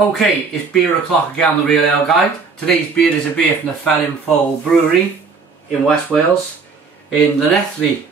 Okay, it's beer o'clock again on the Real Ale Guide. Today's beer is a beer from the Felinfoel Brewery in West Wales, in Llanelli,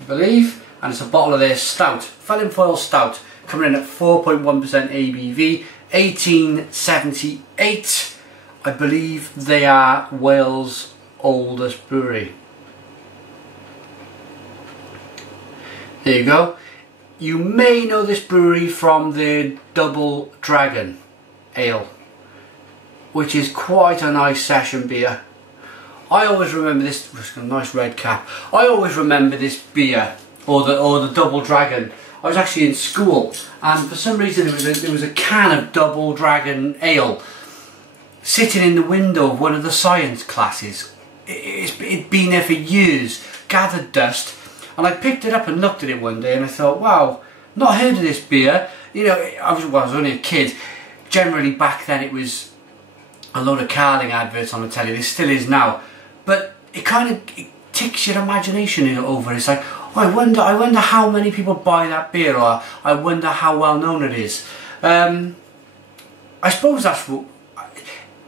I believe, and it's a bottle of their stout, Felinfoel Stout, coming in at 4.1% ABV, 1878. I believe they are Wales' oldest brewery. There you go. You may know this brewery from the Double Dragon Ale, which is quite a nice session beer. I always remember this, it's got a nice red cap. I always remember this beer, or the Double Dragon. I was actually in school, and for some reason there was a can of Double Dragon Ale sitting in the window of one of the science classes. It'd been there for years, gathered dust, and I picked it up and looked at it one day and I thought, wow, not heard of this beer. You know, I was only a kid. Generally back then it was a load of Carling adverts on the telly. There still is now, but it kind of ticks your imagination over. It's like, oh, I wonder how many people buy that beer, or I wonder how well known it is. I suppose that's what,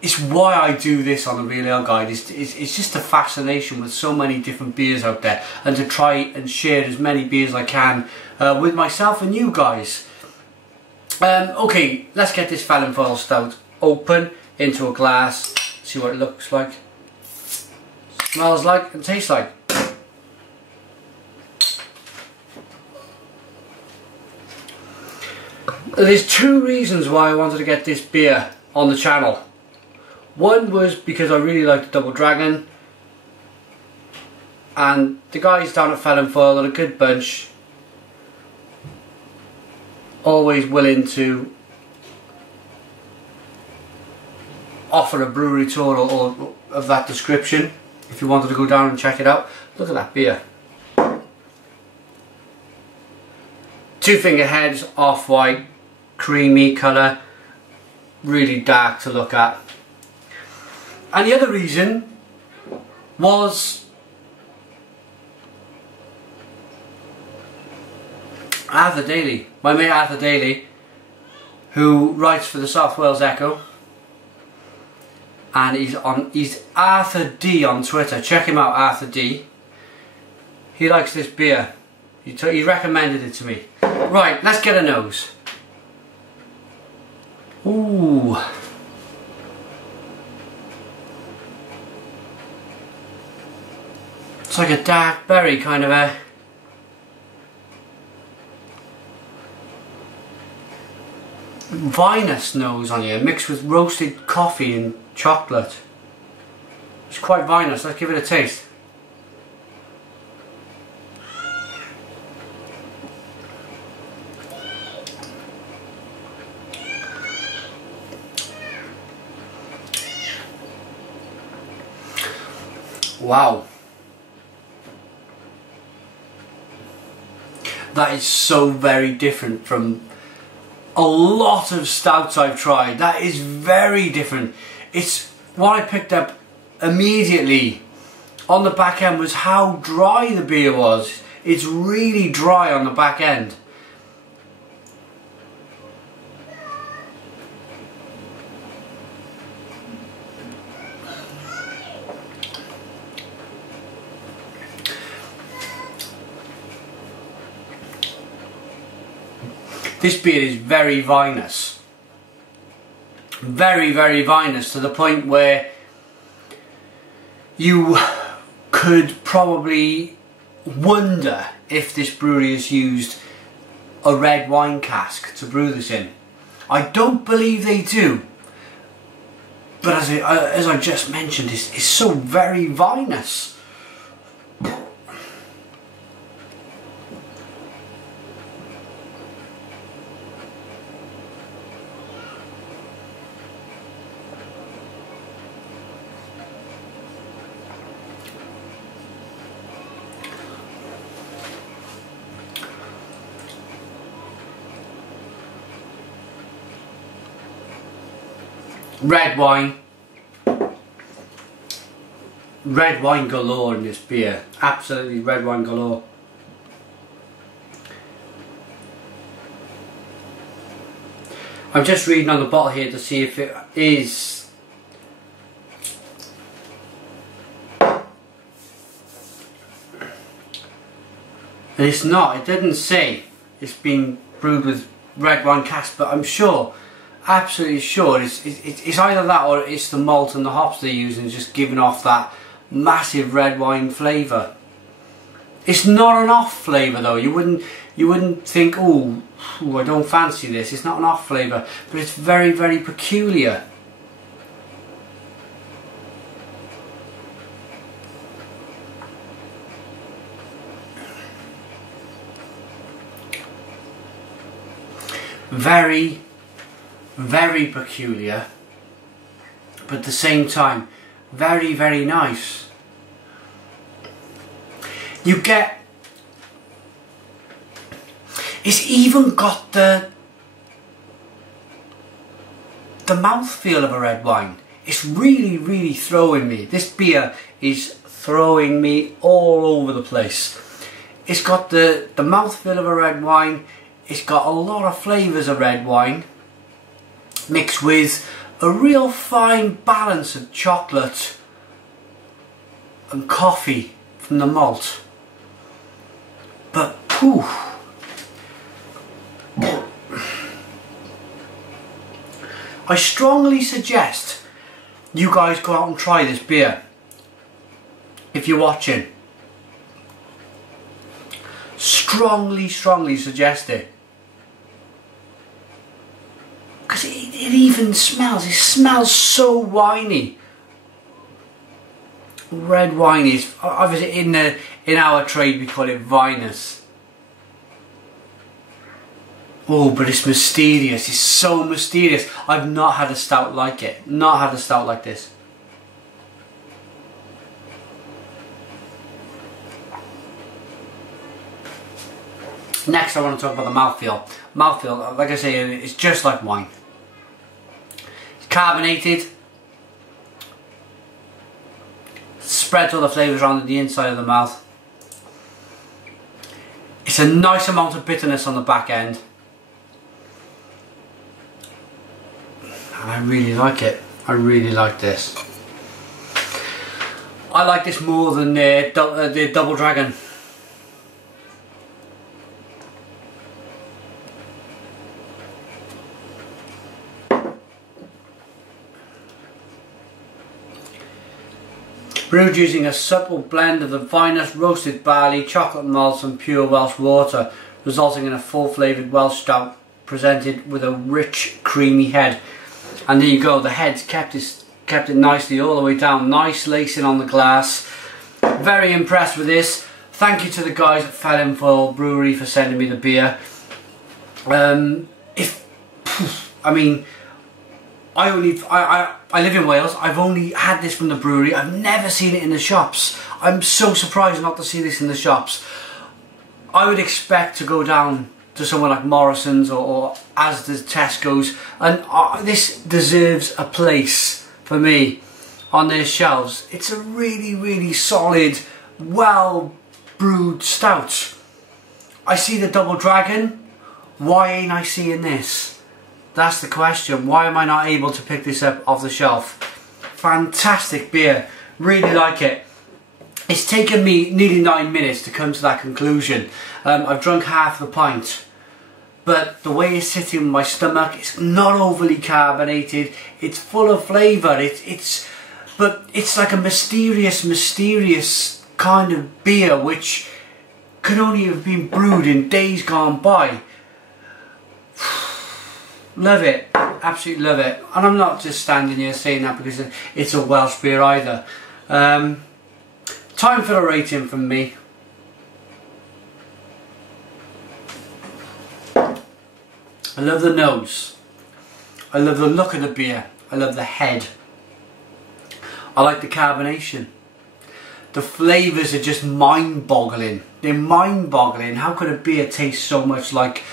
it's why I do this on the Real Ale Guide. It's just a fascination with so many different beers out there, and to try and share as many beers as I can with myself and you guys. Okay, let's get this Felinfoel Stout open into a glass, see what it looks like, smells like and tastes like. There's two reasons why I wanted to get this beer on the channel. One was because I really like the Double Dragon, and the guys down at Felinfoel are a good bunch, always willing to offer a brewery tour or of that description if you wanted to go down and check it out. Look at that beer. Two finger heads, off-white, creamy colour, really dark to look at. And the other reason was Arthur Daly, my mate Arthur Daly, who writes for the South Wales Echo, and he's Arthur D on Twitter. Check him out, Arthur D. He likes this beer. He recommended it to me. Right, let's get a nose. Ooh. It's like a dark berry kind of a vinous nose on you, mixed with roasted coffee and chocolate. It's quite vinous. Let's give it a taste. Wow. That is so very different from a lot of stouts I've tried. That is very different. It's what I picked up immediately on the back end was how dry the beer was. It's really dry on the back end. This beer is very vinous. Very, very vinous, to the point where you could probably wonder if this brewery has used a red wine cask to brew this in. I don't believe they do, but as I just mentioned, it's so very vinous. Red wine galore in this beer. Absolutely red wine galore. I'm just reading on the bottle here to see if it is. It's not. It didn't say it's been brewed with red wine cask, but I'm sure, absolutely sure, it's either that or it's the malt and the hops they're using, just giving off that massive red wine flavour. It's not an off flavour though. You wouldn't think, oh, I don't fancy this. It's not an off flavour, but it's very, very peculiar. Very, very peculiar, but at the same time, very, very nice. You get, it's even got the mouthfeel of a red wine. It's really, really throwing me. This beer is throwing me all over the place. It's got the mouthfeel of a red wine. It's got a lot of flavours of red wine mixed with a real fine balance of chocolate and coffee from the malt. But whew, I strongly suggest you guys go out and try this beer if you're watching. Strongly suggest it. Because it even smells, it smells so winey. Red wine is, obviously in our trade we call it vinous. Oh, but it's mysterious, it's so mysterious. I've not had a stout like it, not had a stout like this. Next I want to talk about the mouthfeel. Mouthfeel, like I say, it's just like wine. It's carbonated. Spreads all the flavours around the inside of the mouth. It's a nice amount of bitterness on the back end. And I really like it. I really like this. I like this more than the Double Dragon. Brewed using a subtle blend of the finest roasted barley, chocolate malts and pure Welsh water, resulting in a full flavoured Welsh stout presented with a rich creamy head. And there you go, the head's kept it nicely all the way down, nice lacing on the glass. Very impressed with this. Thank you to the guys at Felinfoel Brewery for sending me the beer. I live in Wales. I've only had this from the brewery. I've never seen it in the shops. I'm so surprised not to see this in the shops. I would expect to go down to somewhere like Morrison's or Asda's, Tesco's, and this deserves a place for me on their shelves. It's a really, really solid, well brewed stout. I see the Double Dragon. Why ain't I seeing this? That's the question. Why am I not able to pick this up off the shelf? Fantastic beer. Really like it. It's taken me nearly 9 minutes to come to that conclusion. I've drunk half the pint. But the way it's sitting in my stomach, it's not overly carbonated. It's full of flavour. But it's like a mysterious kind of beer which could only have been brewed in days gone by. Love it, absolutely love it. And I'm not just standing here saying that because it's a Welsh beer either. Time for the rating from me. I love the nose. I love the look of the beer. I love the head. I like the carbonation. The flavours are just mind-boggling. They're mind-boggling. How could a beer taste so much like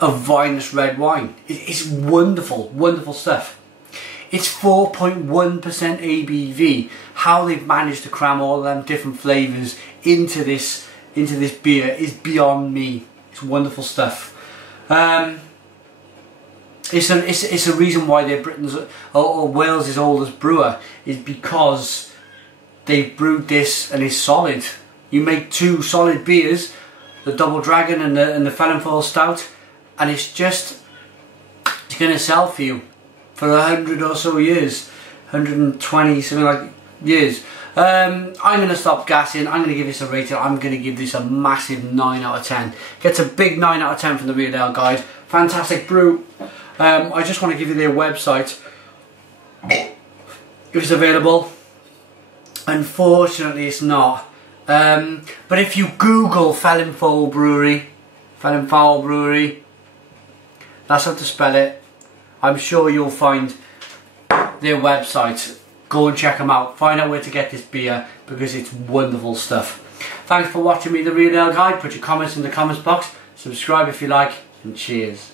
a vinous red wine? It's wonderful, wonderful stuff. It's 4.1% ABV. How they've managed to cram all of them different flavours into this beer is beyond me. It's wonderful stuff. it's a reason why they're Britain's or Wales' oldest brewer, is because they've brewed this and it's solid. You make two solid beers, the Double Dragon and the Felinfoel Stout, and it's going to sell for you for 100 or so years, 120 something like years. I'm going to stop gassing. I'm going to give this a rating. I'm going to give this a massive 9 out of 10. Gets a big 9 out of 10 from the Real Ale Guide. Fantastic brew. I just want to give you their website. It was available. Unfortunately it's not. But if you Google Felinfoel Brewery, that's how to spell it, I'm sure you'll find their website. Go and check them out. Find out where to get this beer, because it's wonderful stuff. Thanks for watching me, The Real Ale Guide. Put your comments in the comments box. Subscribe if you like, and cheers.